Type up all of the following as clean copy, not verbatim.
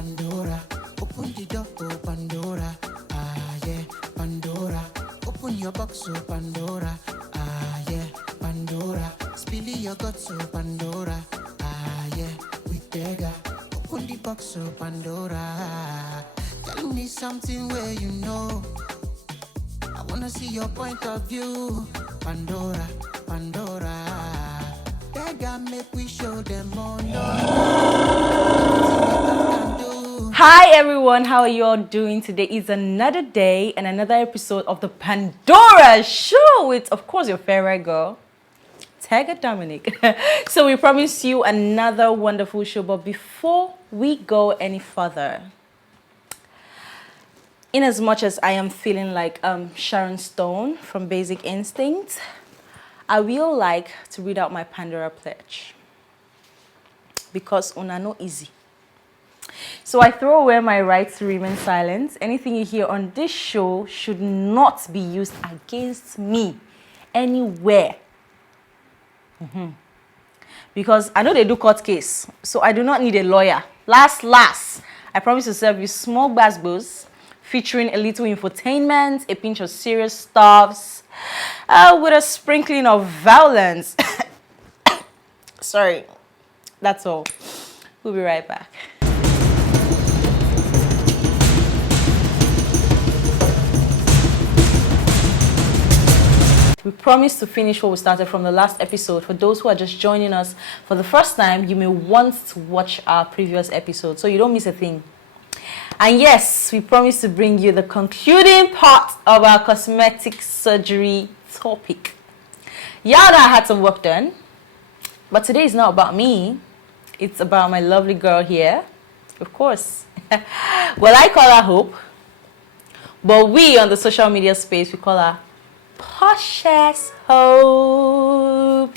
Pandora. Open the door, oh Pandora. Ah yeah, Pandora. Open your box, oh Pandora. Ah yeah, Pandora. Spill your guts, oh Pandora. Ah yeah, we beggar. Open the box, oh Pandora. Tell me something where you know. I wanna see your point of view. Pandora, Pandora. Beggar, make we show them all. Hi everyone, how are you all doing? Today is another day and another episode of the Pandora Show with, of course, your favorite girl, Tega Dominic. So we promise you another wonderful show, but before we go any further, in as much as I am feeling like Sharon Stone from Basic Instinct, I will like to read out my Pandora pledge because una no easy. So I throw away my right to remain silent. Anything you hear on this show should not be used against me anywhere. Because I know they do court case, so I do not need a lawyer. Last, I promise to serve you small basbos featuring a little infotainment, a pinch of serious stuffs, with a sprinkling of violence. Sorry, that's all. We'll be right back. We promise to finish what we started from the last episode. For those who are just joining us for the first time, you may want to watch our previous episode so you don't miss a thing. And yes, we promise to bring you the concluding part of our cosmetic surgery topic. Y'all know I had some work done, but today is not about me. It's about my lovely girl here, of course. Well, I call her Hope, but we on the social media space, we call her Precious Hope.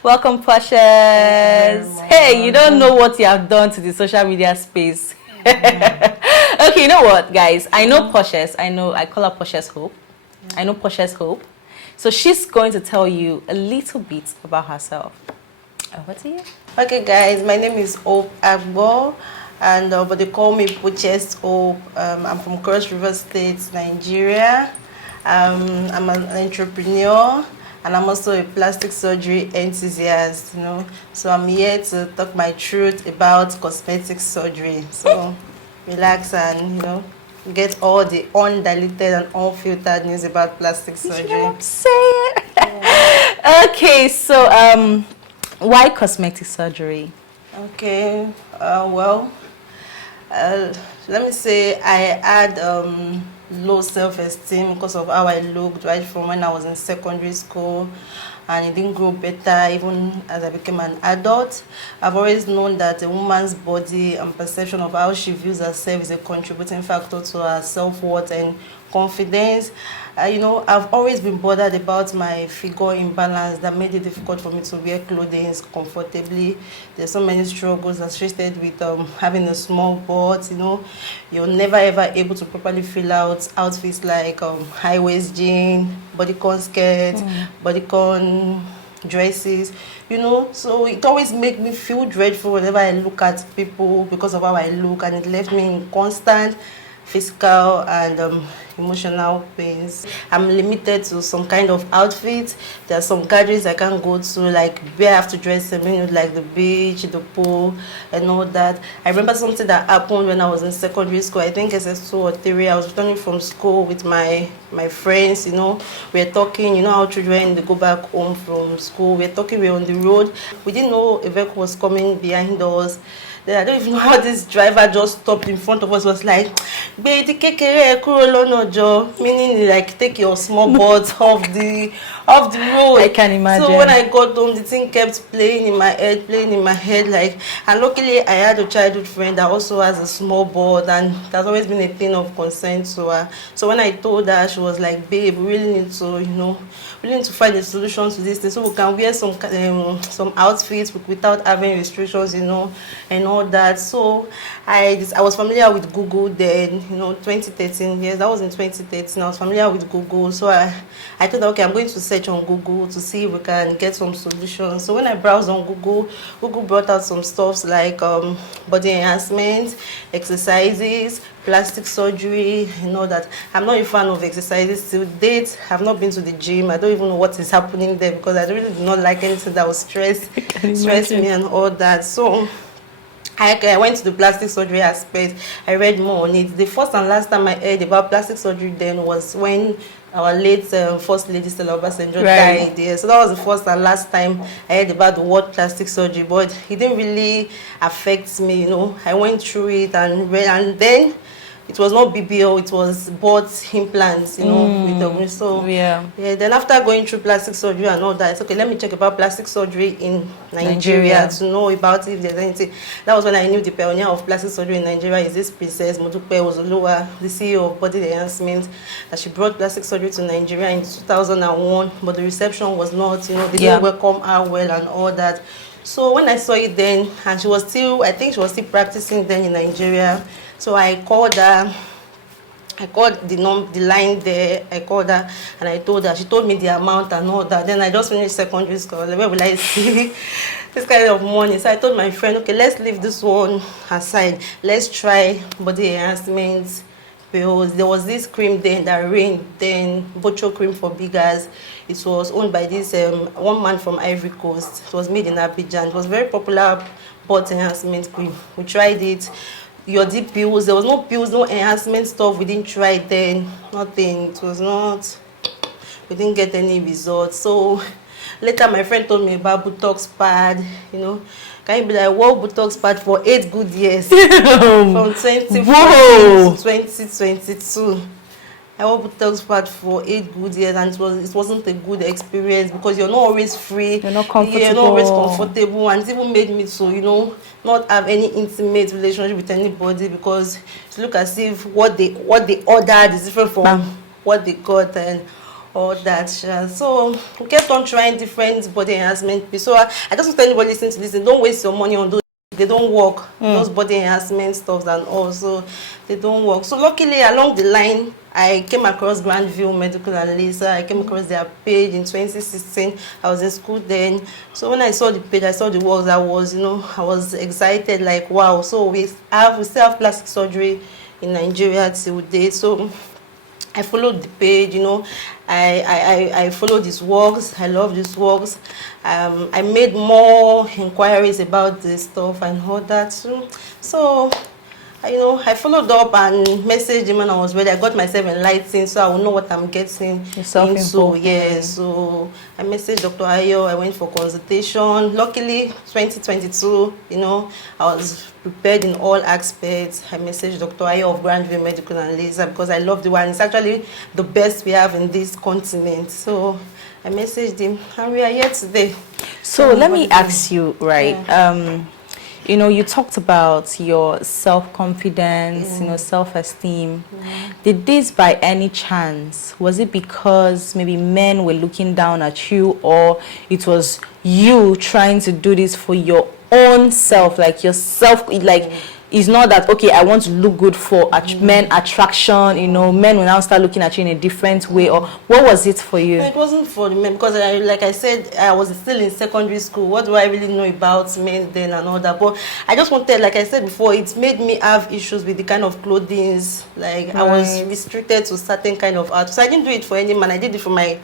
Welcome, Precious. Hey, you don't know what you have done to the social media space. Okay, you know what, guys? I know Precious. I call her Precious Hope. I know Precious Hope. So she's going to tell you a little bit about herself. Over to you. Okay, guys, my name is Hope Agbo, and but they call me Precious Hope. I'm from Cross River State, Nigeria. I'm an entrepreneur, and I'm also a plastic surgery enthusiast, you know. So I'm here to talk my truth about cosmetic surgery. So relax and, you know, get all the undiluted and unfiltered news about plastic surgery. You know what I'm saying? Yeah. Okay, so why cosmetic surgery? Okay, well, let me say I had low self-esteem because of how I looked right from when I was in secondary school, and it didn't grow better even as I became an adult. I've always known that a woman's body and perception of how she views herself is a contributing factor to her self-worth and confidence. You know, I've always been bothered about my figure imbalance that made it difficult for me to wear clothing comfortably. There's so many struggles associated with having a small butt, you know. You're never ever able to properly fill out outfits like high-waist jean, bodycon skirt, bodycon dresses, you know. So it always makes me feel dreadful whenever I look at people because of how I look, and it left me in constant physical and emotional pains. I'm limited to some kind of outfits. There are some gatherings I can't go to, like where I have to dress like the beach, the pool, and all that. I remember something that happened when I was in secondary school. I think SS2 or 3. I was returning from school with my friends, you know. We were talking, you know how children, they go back home from school. We were talking, we were on the road. We didn't know a vehicle was coming behind us. I don't even know how this driver just stopped in front of us. Was like, meaning like take your small butt off the road. I can imagine. So when I got home, the thing kept playing in my head, like. And luckily, I had a childhood friend that also has a small butt, and that's always been a thing of concern to her. So when I told her, she was like, "Babe, we really need to, you know, we need to find a solution to this thing, so we can wear some outfits without having restrictions, you know, and all that." So I was familiar with Google then, you know, 2013. Yes, that was in 2013. I was familiar with Google, so I thought, okay, I'm going to search search on Google to see if we can get some solutions. So when I browsed on Google, Google brought out some stuffs like body enhancement, exercises, plastic surgery, and all that. I'm not a fan of exercises till date. I've not been to the gym. I don't even know what is happening there because I really do not like anything that will stress me and all that. So I went to the plastic surgery aspect. I read more on it. The first and last time I heard about plastic surgery then was when our late First Lady Stella Obasanjo died. Yeah. So that was the first and last time I heard about the word plastic surgery, but it didn't really affect me, you know. I went through it and read, and then it was not BBL, it was bought implants, you know, with the so yeah. Then after going through plastic surgery and all that, it's okay, let me check about plastic surgery in Nigeria to know about if there's anything. That was when I knew the pioneer of plastic surgery in Nigeria is this Princess Modupe Ozuluwa, the CEO of Body Enhancement, that she brought plastic surgery to Nigeria in 2001, but the reception was not, you know, they didn't welcome her well and all that. So when I saw it then, and she was still, I think she was still practicing then in Nigeria. So I called her, I called the line there, I called her and I told her, she told me the amount and all that. Then I just finished secondary school, like, where will I see this kind of money? So I told my friend, okay, let's leave this one aside. Let's try body enhancement. Because there was this cream then that reigned then, Bocho cream for biggers. It was owned by this one man from Ivory Coast. It was made in Abidjan. It was very popular body enhancement cream. We tried it. Your deep pills, there was no pills, no enhancement stuff. We didn't try it then, nothing. It was not, we didn't get any results. So later my friend told me about Botox pad, you know. Can you be like, whoa, Botox pad for 8 good years from 2014 to 2022. I wore Botox pad for 8 good years, and it wasn't a good experience because you're not always free. You're not comfortable. You're not always comfortable, and it even made me to, you know, not have any intimate relationship with anybody because it look as if what they ordered is different from what they got and all that. So we kept on trying different body enhancement. So I just want anybody listening to this, don't waste your money on those. They don't work. Those body enhancement stuff and all, so they don't work. So luckily along the line, I came across Grandview Medical and Laser. I came across their page in 2016. I was in school then. So when I saw the page, I saw the works, I was excited, like wow. So we still have plastic surgery in Nigeria till date. So I followed the page, you know. I followed these works. I love these works. I made more inquiries about this stuff and all that. So you know, I followed up and messaged him when I was ready. I got myself enlightened so I will know what I'm getting into. Yeah, so I messaged Dr. Ayo. I went for consultation. Luckily, 2022, you know, I was prepared in all aspects. I messaged Dr. Ayo of Grandview Medical and Laser because I love the one. It's actually the best we have in this continent. So I messaged him and we are here today. So let me ask you, right? Yeah. You know, you talked about your self-confidence, you know, self-esteem. Did this by any chance, was it because maybe men were looking down at you, or it was you trying to do this for your own self, like yourself, like it's not that, okay, I want to look good for men attraction, you know, men will now start looking at you in a different way, or what was it for you? No, it wasn't for the men because, like I said, I was still in secondary school. What do I really know about men then and all that? But I just wanted, like I said before, it made me have issues with the kind of clothing. Like I was restricted to certain kind of art. So I didn't do it for any man. I did it for my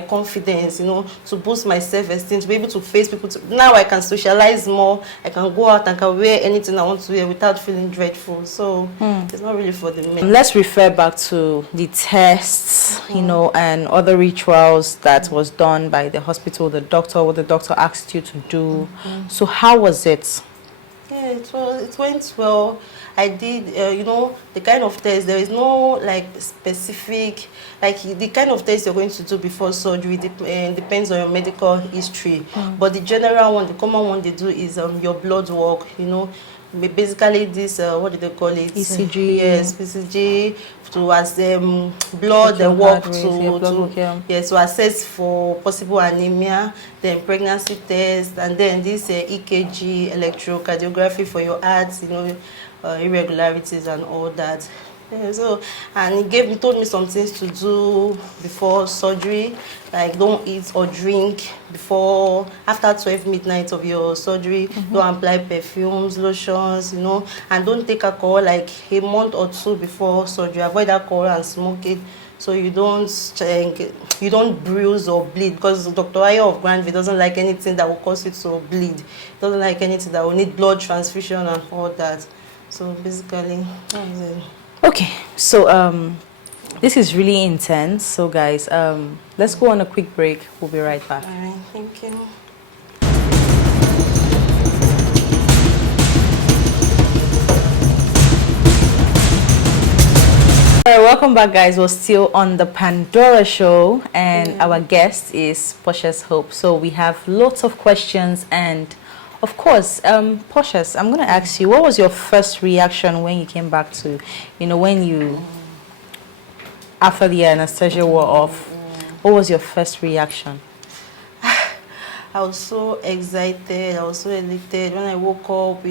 confidence, you know, to boost my self-esteem, to be able to face people. Now I can socialize more. I can go out and can wear anything I want to wear without feeling dreadful. So it's not really for the men. Let's refer back to the tests, you know, and other rituals that was done by the hospital, the doctor, what the doctor asked you to do. So how was it? Yeah, it went well. I did, you know, the kind of test, there is no like specific, like the kind of test you're going to do before surgery depends on your medical history. But the general one, the common one they do is your blood work, you know. Basically this, what do they call it? ECG. Yes, ECG, to as blood work to assess for possible anemia, then pregnancy test, and then this EKG, electrocardiography for your heart, you know, irregularities and all that. Yeah, so, and he told me some things to do before surgery, like don't eat or drink after 12 midnight of your surgery. Don't apply perfumes, lotions, and don't take alcohol like a month or two before surgery. Avoid alcohol and smoking, so you don't bruise or bleed, because Dr. Ayo of Granville doesn't like anything that will cause you to bleed. Doesn't like anything that will need blood transfusion and all that. So basically, that was it. Okay, so this is really intense. So guys, let's go on a quick break. We'll be right back. All right, thank you. Alright, welcome back, guys. We're still on the Pandora show, and our guest is Portia's Hope. So we have lots of questions, and of course, Portia, I'm going to ask you, what was your first reaction when you came back to, after the anesthesia wore off? What was your first reaction? I was so excited. I was so elated when I woke up.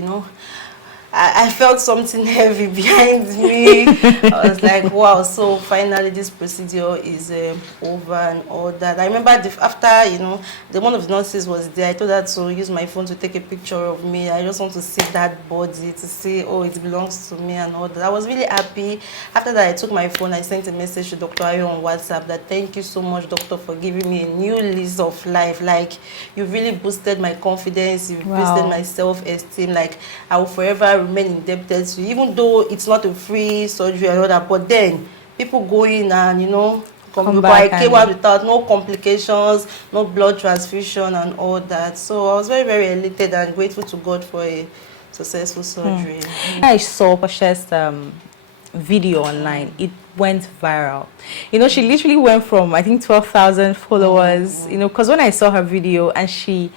I felt something heavy behind me. I was like, wow, so finally this procedure is over and all that. I remember after, the one of the nurses was there. I told her to use my phone to take a picture of me. I just want to see that body, to see, oh, it belongs to me and all that. I was really happy. After that, I took my phone. I sent a message to Dr. Ayo on WhatsApp that thank you so much, doctor, for giving me a new lease of life. Like, you really boosted my confidence. You boosted my self-esteem. Like, I will forever remain indebted to you, even though it's not a free surgery and all that. But then people go in and I came out without no complications, no blood transfusion and all that. So I was very, very elated and grateful to God for a successful surgery. I saw Portia's video online. It went viral. She literally went from, I think, 12,000 followers. Because when I saw her video, and she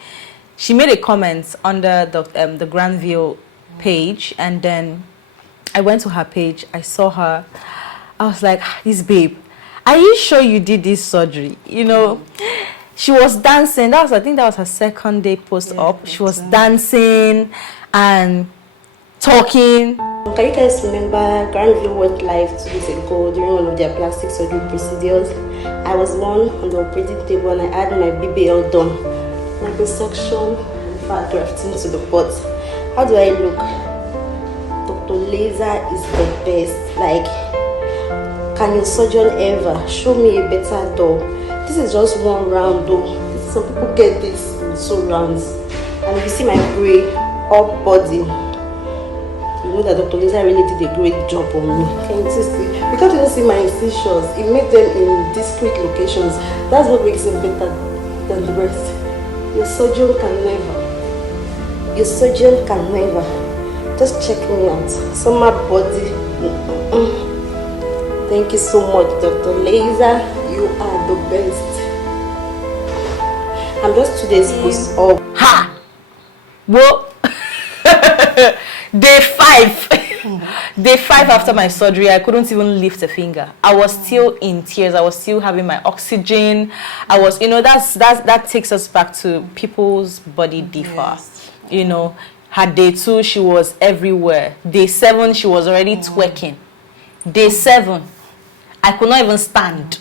made a comment under the Granville page, and then I went to her page. I saw her. I was like, this babe, are you sure you did this surgery? She was dancing. I think that was her second day post-op. She was dancing and talking. Can you guys remember Granville went live 2 days ago during one of their plastic surgery procedures? I was one on the operating table and I had my BBL done. Liposuction and fat grafting to the butt. How do I look? Dr. Laser is the best. Like, can your surgeon ever show me a better doll? This is just one round though. Some people get this in 2 rounds. And if you see my gray up body, you know that Dr. Laser really did a great job on me. Can you see? Because you don't see my incisions, it made them in discrete locations. That's what makes it better than the rest. Your surgeon can never. Your surgeon can never. Just check me out. Summer body. Thank you so much, Dr. Laser. You are the best. I'm just 2 days post-op. Ha! Well, day 5. Day 5 after my surgery, I couldn't even lift a finger. I was still in tears. I was still having my oxygen. I was, that takes us back to people's body differ. Yes. Her day 2, she was everywhere. Day 7, she was already twerking. Day 7, I could not even stand.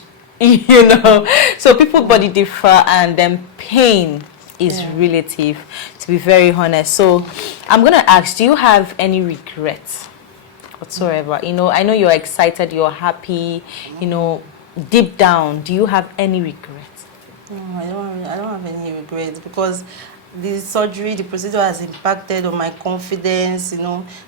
So people's body differ, and then pain is relative, to be very honest. So I'm going to ask, do you have any regrets whatsoever? I know you're excited, you're happy, deep down, do you have any regrets? No, I don't have any regrets, because the procedure has impacted on my confidence. It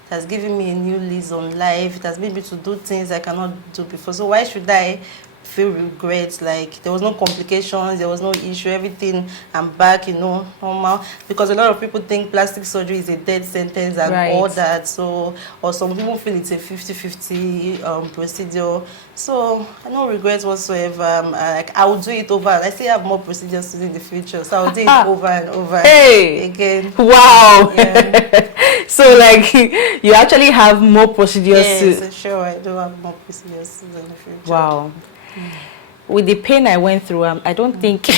has given me a new lease on life. It has made me to do things I cannot do before. So why should I feel regrets? Like, there was no complications, there was no issue, everything, I'm back, normal. Because a lot of people think plastic surgery is a death sentence and all that. So, or some people feel it's a 50-50 procedure. So, no regrets whatsoever. I will do it over. I still have more procedures to do in the future, so I'll do it over and over again. Wow. Yeah. So, like, you actually have more procedures. Yes, sure, I do have more procedures in the future. Wow. With the pain I went through, I don't think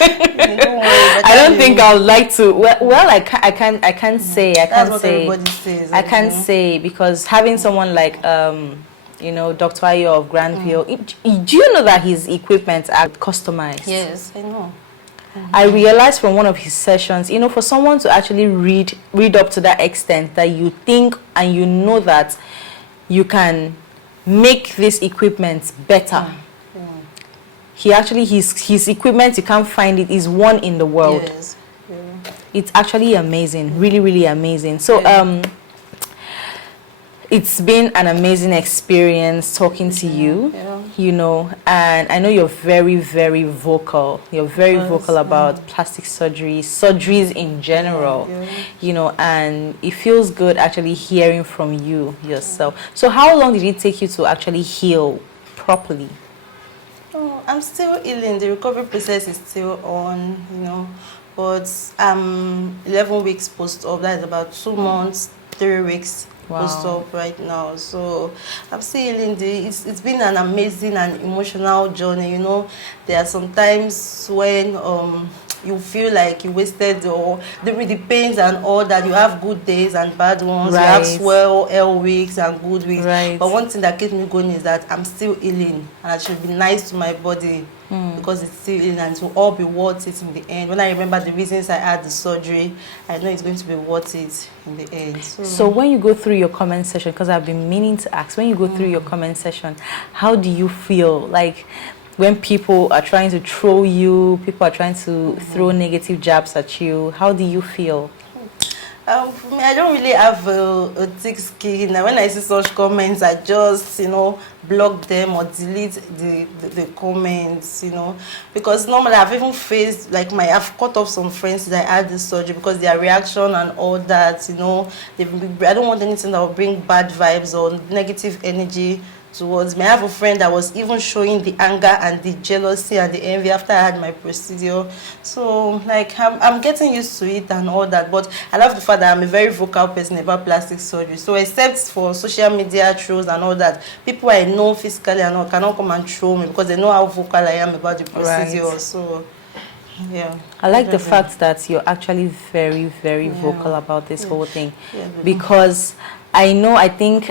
I don't think I would like to. Well, I can't say. That's what everybody says. I can't say, because having someone like you know, Dr. Ayo of Grandville. Do you know that his equipment are customized? Yes, I know. I realized from one of his sessions, you know, for someone to actually read up to that extent that you think and you know that you can make this equipment better. He actually, his equipment, you can't find it, is one in the world. Yes. Yeah. It's actually amazing, really, really amazing. So, it's been an amazing experience talking to you, you know, and I know you're very, very vocal. You're very vocal about plastic surgery, surgeries in general, you know, and it feels good actually hearing from you yourself. So how long did it take you to actually heal properly? Oh, I'm still healing. The recovery process is still on, you know, but I'm 11 weeks post-op. That is about 2 months, 3 weeks. Post-op right now, so I'm still healing. It's been an amazing and emotional journey. You know, there are some times when you feel like you wasted the pains and all that. You have good days and bad ones. You have swell weeks and good weeks. But one thing that keeps me going is that I'm still healing, and I should be nice to my body. Because it's still healing, and it will all be worth it in the end. When I remember the reasons I had the surgery, I know it's going to be worth it in the end. So when you go through your comment section, because I've been meaning to ask, when you go through your comment section, how do you feel? Like when people are trying to troll you, people are trying to throw negative jabs at you, how do you feel? For me, I don't really have a thick skin. And when I see such comments, I just, you know, block them or delete the comments, you know. Because normally I've even faced, like, I've cut off some friends that I had this surgery because their reaction and all that, you know. I don't want anything that will bring bad vibes or negative energy towards me. I have a friend that was even showing the anger and the jealousy and the envy after I had my procedure. So, like, I'm getting used to it and all that. But I love the fact that I'm a very vocal person about plastic surgery. So, except for social media trolls and all that, people I know physically and all cannot come and troll me because they know how vocal I am about the procedure. So, yeah. I like the fact that you're actually very, very vocal about this whole thing. Because I think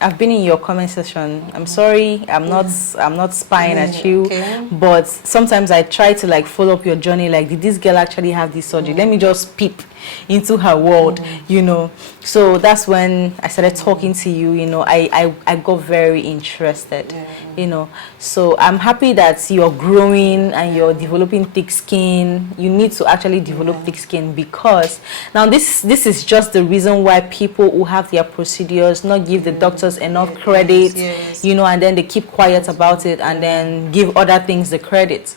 I've been in your comment section. I'm sorry, I'm not spying at you, but sometimes I try to like follow up your journey. Like, did this girl actually have this surgery? Let me just peep into her world, you know. So that's when I started talking to you. You know, I got very interested, you know. So I'm happy that you're growing and you're developing thick skin. You need to actually develop thick skin, because now this is just the reason why people who have their procedures not give the doctors enough credit, you know, and then they keep quiet about it and then give other things the credit,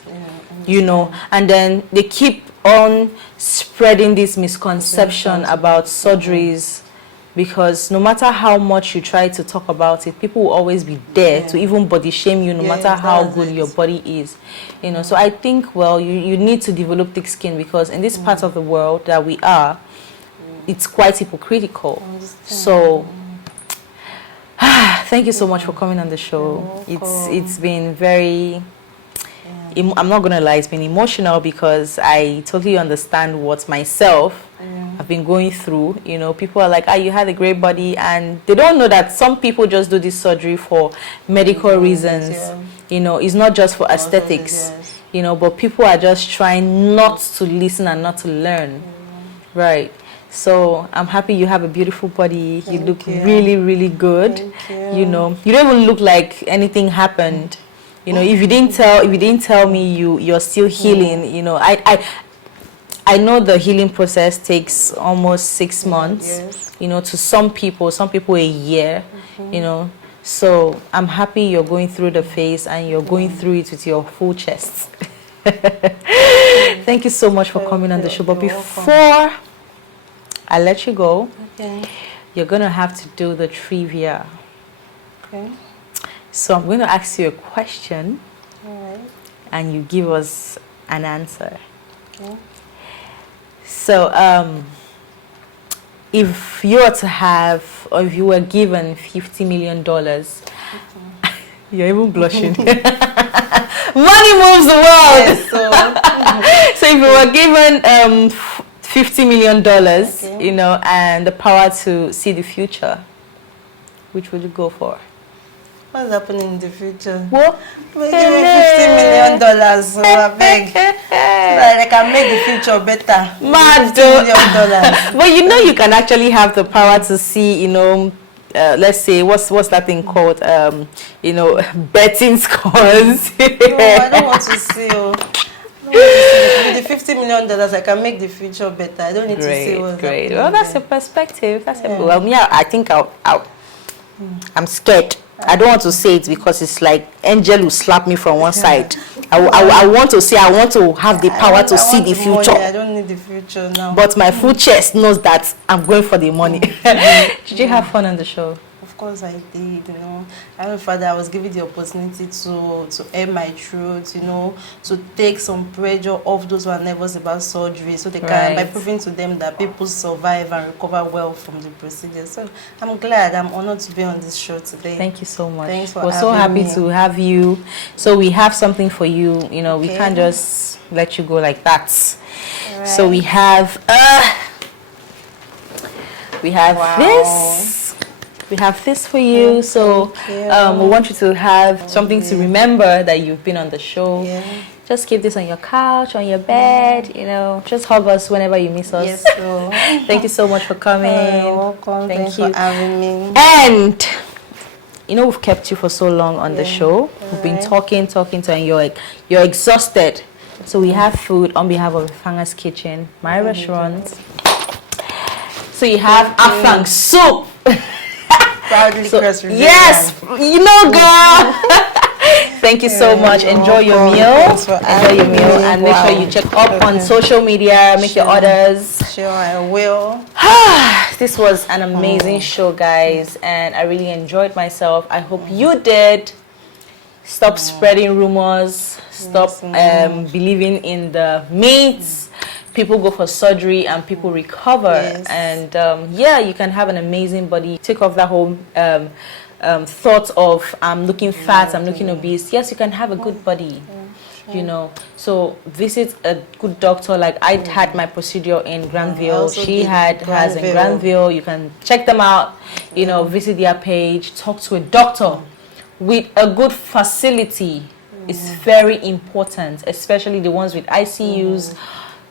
you know, and then they keep on spreading this misconception about surgeries, because no matter how much you try to talk about it, people will always be there to even body shame you, no matter how good your body is, you know. So I think, well, you need to develop thick skin, because in this part of the world that we are, it's quite hypocritical. So thank you so much for coming on the show. It's been very, I'm not gonna lie, it's been emotional, because I totally understand what myself I've been going through. You know, people are like, you had a great body, and they don't know that some people just do this surgery for medical reasons. You know, it's not just for aesthetics, you know, but people are just trying not to listen and not to learn. Right. So I'm happy you have a beautiful body. You look really, really good. You know, you don't even look like anything happened. You know, if you didn't tell me you're still healing, you know, I know the healing process takes almost 6 months, you know, to some people a year, you know. So I'm happy you're going through the phase and you're going through it with your full chest. Thank you so much for coming on the show. But before I let you go, you're going to have to do the trivia. So I'm going to ask you a question, and you give us an answer. So if you were to have, or if you were given $50 million, you're even blushing. Money moves the world. So if you were given $50 million, you know, and the power to see the future, which would you go for? What's happening in the future? What? Give me $50 million, so I beg. So that I can make the future better. Mad, $50 million. But you know, you can actually have the power to see, you know, let's say, what's that thing called? You know, betting scores. No, I don't want to see. With the $50 million, I can make the future better. I don't need to see what's happening. Well, that's a perspective. Well, yeah, I think I'm scared. I don't want to say it because it's like Angel will slap me from one side. I want to say I want to have the power to see the future. Money. I don't need the future now. But my full chest knows that I'm going for the money. Did you have fun on the show? Of course I did, you know. I remember that I was given the opportunity to air my truth, you know, to take some pressure off those who are nervous about surgery, so they can, by proving to them that people survive and recover well from the procedure. So I'm glad, I'm honored to be on this show today. Thank you so much. Thanks for We're so happy to have you. So we have something for you, you know, we can't just let you go like that. Right. So we have this. We have this for you, so we want you to have something to remember that you've been on the show. Yeah. Just keep this on your couch, on your bed, you know. Just hug us whenever you miss us. Yes, so. Thank you so much for coming. You're welcome. Thanks for having me. And you know, we've kept you for so long on the show. We've been talking, and you're exhausted. So we have food on behalf of Fanga's Kitchen, my restaurant. So you have afang soup. Proudly yes, you know, girl. Thank you so much. Enjoy your meal. Enjoy your meal, and make sure you check up on social media. Make your orders. Sure, I will. This was an amazing show, guys, and I really enjoyed myself. I hope you did. Stop spreading rumors. Stop believing in the myths. People go for surgery and people recover, and yeah, you can have an amazing body. Take off that whole thought of I'm looking fat, I'm looking obese. Yes, you can have a good body, you know. So visit a good doctor. Like I had my procedure in Granville. She has in Granville. You can check them out. You know, visit their page. Talk to a doctor with a good facility. It's very important, especially the ones with ICUs.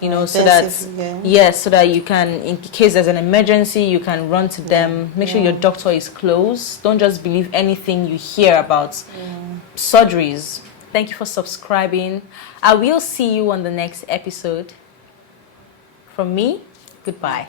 You know, so that so that you can, in case there's an emergency, you can run to them. Make sure your doctor is close. Don't just believe anything you hear about surgeries. Thank you for subscribing. I will see you on the next episode. From me, goodbye.